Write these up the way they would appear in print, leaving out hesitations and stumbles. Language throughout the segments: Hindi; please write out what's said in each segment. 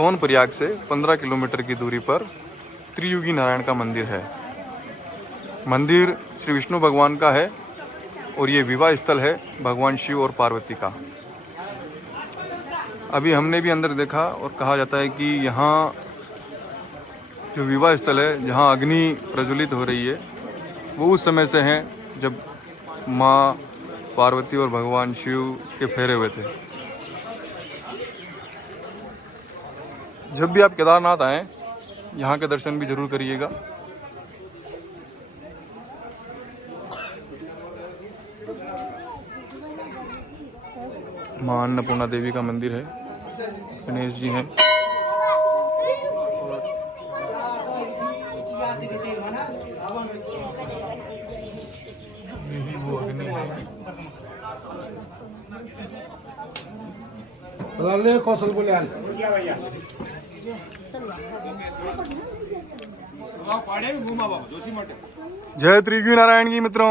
सोनप्रयाग से 15 किलोमीटर की दूरी पर त्रियुगी नारायण का मंदिर है। मंदिर श्री विष्णु भगवान का है और ये विवाह स्थल है भगवान शिव और पार्वती का। अभी हमने भी अंदर देखा और कहा जाता है कि यहाँ जो विवाह स्थल है, जहाँ अग्नि प्रज्वलित हो रही है, वो उस समय से हैं जब माँ पार्वती और भगवान शिव के फेरे हुए थे। जब भी आप केदारनाथ आएँ, यहाँ के दर्शन भी जरूर करिएगा। माँ अन्नपूर्णा देवी का मंदिर है, गणेश जी हैं। कौशल बोले जय त्रियुगी नारायण की मित्रों,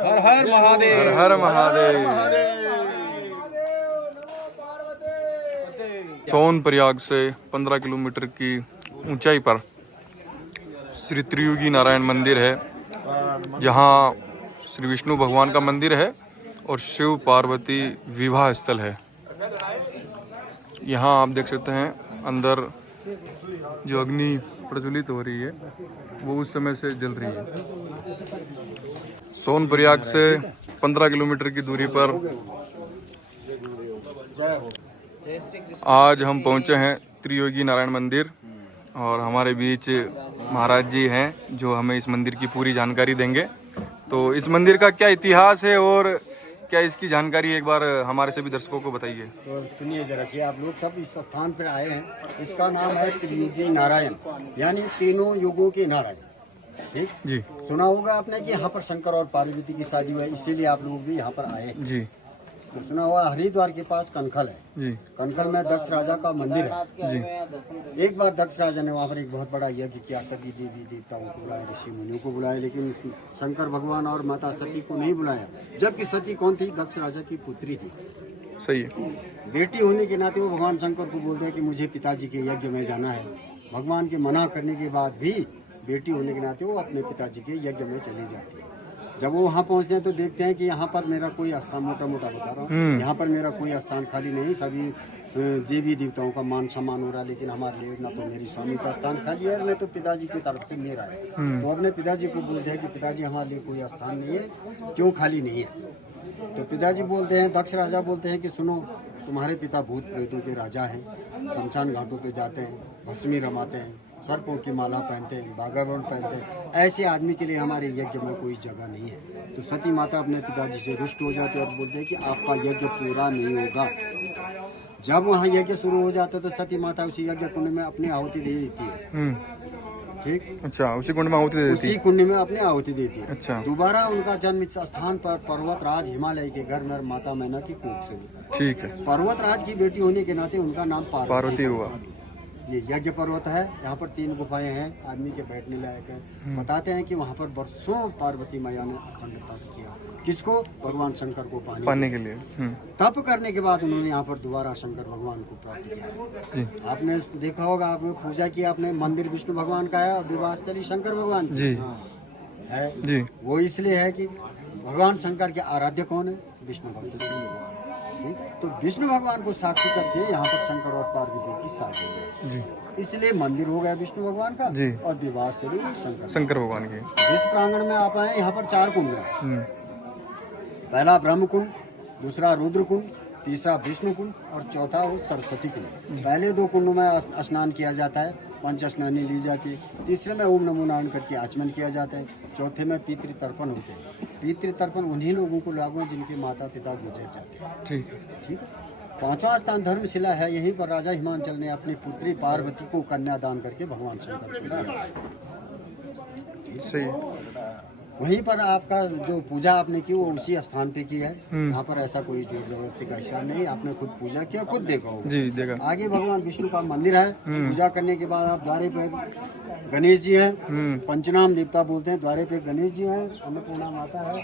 हर हर महादेव, हर हर महादेव। सोनप्रयाग से 15 किलोमीटर की ऊंचाई पर श्री त्रियुगी नारायण मंदिर है, जहाँ श्री विष्णु भगवान का मंदिर है और शिव पार्वती विवाह स्थल है। यहाँ आप देख सकते हैं अंदर जो अग्नि प्रज्वलित हो रही है वो उस समय से जल रही है। सोनप्रयाग से 15 किलोमीटर की दूरी पर आज हम पहुंचे हैं त्रियोगी नारायण मंदिर और हमारे बीच महाराज जी हैं जो हमें इस मंदिर की पूरी जानकारी देंगे। तो इस मंदिर का क्या इतिहास है और क्या इसकी जानकारी एक बार हमारे सभी दर्शकों को बताइए। तो सुनिए जरा से, आप लोग सब इस स्थान पर आए हैं। इसका नाम है त्रियुगी नारायण, यानी तीनों युगों के नारायण। ठीक जी, सुना होगा आपने कि यहाँ पर शंकर और पार्वती की शादी हुई, इसीलिए आप लोग भी यहाँ पर आए हैं। जी, तो सुना होगा हरिद्वार के पास कनखल है। जी, कनखल में दक्ष राजा का मंदिर है। जी, एक बार दक्ष राजा ने वहाँ पर एक बहुत बड़ा यज्ञ किया, सभी देवी देवताओं को बुलाया, ऋषि मुनियों को बुलाया, लेकिन शंकर भगवान और माता सती को नहीं बुलाया। जबकि सती कौन थी? दक्ष राजा की पुत्री थी। सही है। बेटी होने के नाते वो भगवान शंकर को बोलते हैं कि मुझे पिताजी के यज्ञ में जाना है। भगवान के मना करने के बाद भी बेटी होने के नाते वो अपने पिताजी के यज्ञ में चली जाती है। जब वो वहाँ पहुँचते हैं तो देखते हैं कि यहाँ पर मेरा कोई स्थान, मोटा मोटा बता रहा हूँ, यहाँ पर मेरा कोई स्थान खाली नहीं, सभी देवी देवताओं का मान सम्मान हो रहा है, लेकिन हमारे लिए ना तो मेरी स्वामी का स्थान खाली है, नहीं तो पिताजी की तरफ से मेरा है। तो अपने पिताजी को बोलते हैं कि पिताजी हमारे लिए कोई स्थान नहीं है, क्यों खाली नहीं है? तो पिताजी बोलते हैं, दक्ष राजा बोलते हैं कि सुनो, तुम्हारे पिता भूत प्रेतों के राजा हैं, शमशान घाटों पे जाते हैं, भस्मी रमाते हैं, सर्पों की माला पहनते हैं, बागावरण पहनते हैं, ऐसे आदमी के लिए हमारे यज्ञ में कोई जगह नहीं है। तो सती माता अपने पिताजी से रुष्ट हो जाते हैं और बोलते हैं कि आपका यज्ञ पूरा नहीं होगा। जब वहाँ यज्ञ शुरू हो जाता है तो सती माता उसी यज्ञ कुंड में अपनी आहुति दे देती है। ठीक, अच्छा, उसी कुंड में आहुति दे देती है। उसी कुंड में अपनी आहुति देती है। अच्छा, दोबारा उनका जन्म इस स्थान पर पर्वतराज हिमालय के घर में माता मैना की कोख से होता है। ठीक है। पर्वतराज की बेटी होने के नाते उनका नाम पार्वती हुआ। ये यज्ञ पर्वत है, यहाँ पर 3 गुफाएं हैं, आदमी के बैठने लायक है। बताते हैं कि वहाँ पर वर्षों पार्वती मैया ने अखंड तप किया। किसको? भगवान शंकर को पाने के लिए। तप करने के बाद उन्होंने यहाँ पर दोबारा शंकर भगवान को प्राप्त किया। आपने देखा होगा, आपने पूजा की, आपने मंदिर विष्णु भगवान का है और विवाह स्थली शंकर भगवान की जी है। जी, वो इसलिए है कि भगवान शंकर के आराध्य कौन है? विष्णु भगवान। तो विष्णु भगवान को साक्षी करके यहाँ पर शंकर और पार्वती की शादी हुई जी। इसलिए मंदिर हो गया विष्णु भगवान का जी। और विवाह स्थली शंकर भगवान की। जिस प्रांगण में आप आए, यहाँ पर 4 कुंड हैं। पहला ब्रह्म कुंड, दूसरा रुद्र कुंड, तीसरा विष्णु कुंड और चौथा हो सरस्वती कुंड। पहले 2 कुंडों में स्नान किया जाता है, पंच स्नानी ली जाती है। तीसरे में ओम नमो नारायण करके आचमन किया जाता है। चौथे में पितृतर्पण होते हैं। पितृतर्पण उन्हीं लोगों को लागू है जिनके माता पिता गुजर जाते हैं। ठीक है, ठीक है। 5वां स्थान धर्मशिला है। यहीं पर राजा हिमांचल ने अपनी पुत्री पार्वती को कन्यादान करके भगवान शंकर को दिया। सही। वहीं पर आपका जो पूजा आपने की वो उसी स्थान पे की है। यहाँ पर ऐसा कोई जोर जबरदस्ती का हिस्सा नहीं, आपने खुद पूजा किया, खुद देखा होगा जी, देखा। आगे भगवान विष्णु का मंदिर है। पूजा करने के बाद आप द्वारे पे गणेश जी हैं, पंचनाम देवता बोलते हैं। द्वारे पे गणेश जी हैं, अन्नपूर्णा माता है,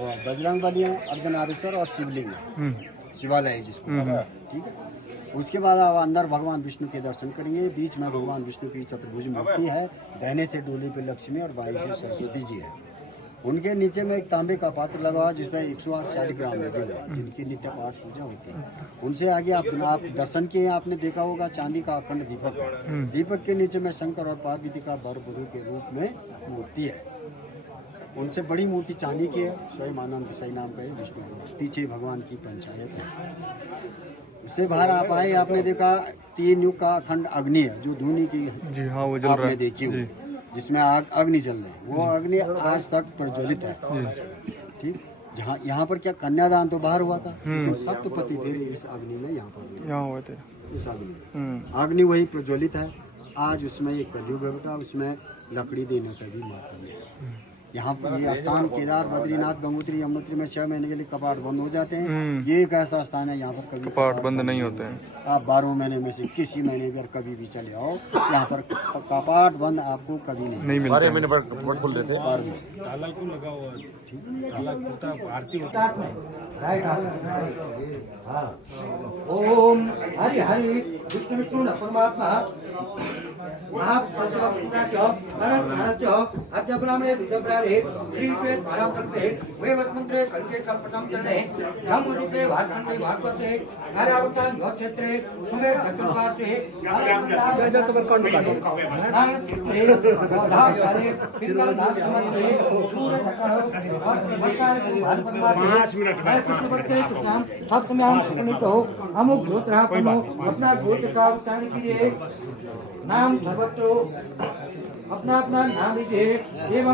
और बजरंग बली है, अर्धनारीश्वर और शिवलिंग है। शिवालय है जिसको, ठीक है। उसके बाद आप अंदर भगवान विष्णु के दर्शन करेंगे। बीच में भगवान विष्णु की चतुर्भुज मूर्ति है, दाहिने से डोली पे लक्ष्मी और बाएं से सरस्वती जी है। उनके नीचे में एक तांबे का पात्र लगा हुआ जिसमें 108 शालिग्राम लगे हुए हैं, जिनकी नित्य पाठ पूजा होती है। उनसे आगे आप दर्शन किए, आपने देखा होगा चांदी का अखंड दीपक है। दीपक के नीचे में शंकर और पार्वती का वर वधू के रूप में मूर्ति है। उनसे बड़ी मूर्ति चांदी की है, स्वयं आनंद सही नाम का है विष्णु। पीछे भगवान की पंचायत है। उससे बाहर आप आए, आपने देखा 3 युग का अखंड अग्नि है जो धूनी की जी हाँ, वो जल रहा आपने है देखी होगी, जिसमें आग अग्नि जल रही है। वो अग्नि आज तक प्रज्वलित है, ठीक। जहाँ यहाँ पर क्या कन्यादान तो बाहर हुआ था, लेकिन सप्तपति फेरे इस अग्नि में यहाँ पर हुए। यहाँ हुए थे इस अग्नि में अग्नि वही प्रज्वलित है। आज उसमें एक कलयुग है बेटा, उसमें लकड़ी देने का भी माध्यम है। यहाँ पर ये स्थान केदार, बद्रीनाथ, गंगोत्री, यमुनोत्री में 6 महीने के लिए कपाट बंद हो जाते हैं। ये एक ऐसा स्थान है यहाँ पर कभी कपाट बंद नहीं होते हैं। आप 12 महीने में से किसी महीने पर कभी भी चले आओ, यहाँ पर कपाट बंद आपको कभी नहीं मिलते हैं। महीने पर कपाट खोल देते हैं। ताला क्यों लगा हुआ है? ताला खुलता है, आरती होती है। ओम हरि हरि विष्णु विष्णु न परमात्मा आप अद्य ब्राह्मणे विद्याब्राहे श्रीपे धारापते वेवत्मंत्रे कल्के कल्पतम तने ब्रह्मरूपे भागवते भागवते आर्यावतान क्षेत्रे सुमे चतुर्वासे जतवरकंड काटो धासारे पिंगल नाथ समर्थे सूर्य ढका 5 मिनट में सब में हम सुनित हो अमुक गोत्रात्मो अपना गोत्र का उच्चारण कीजिए। नाम सर्वत्र अपना अपना नाम लीजिए एवं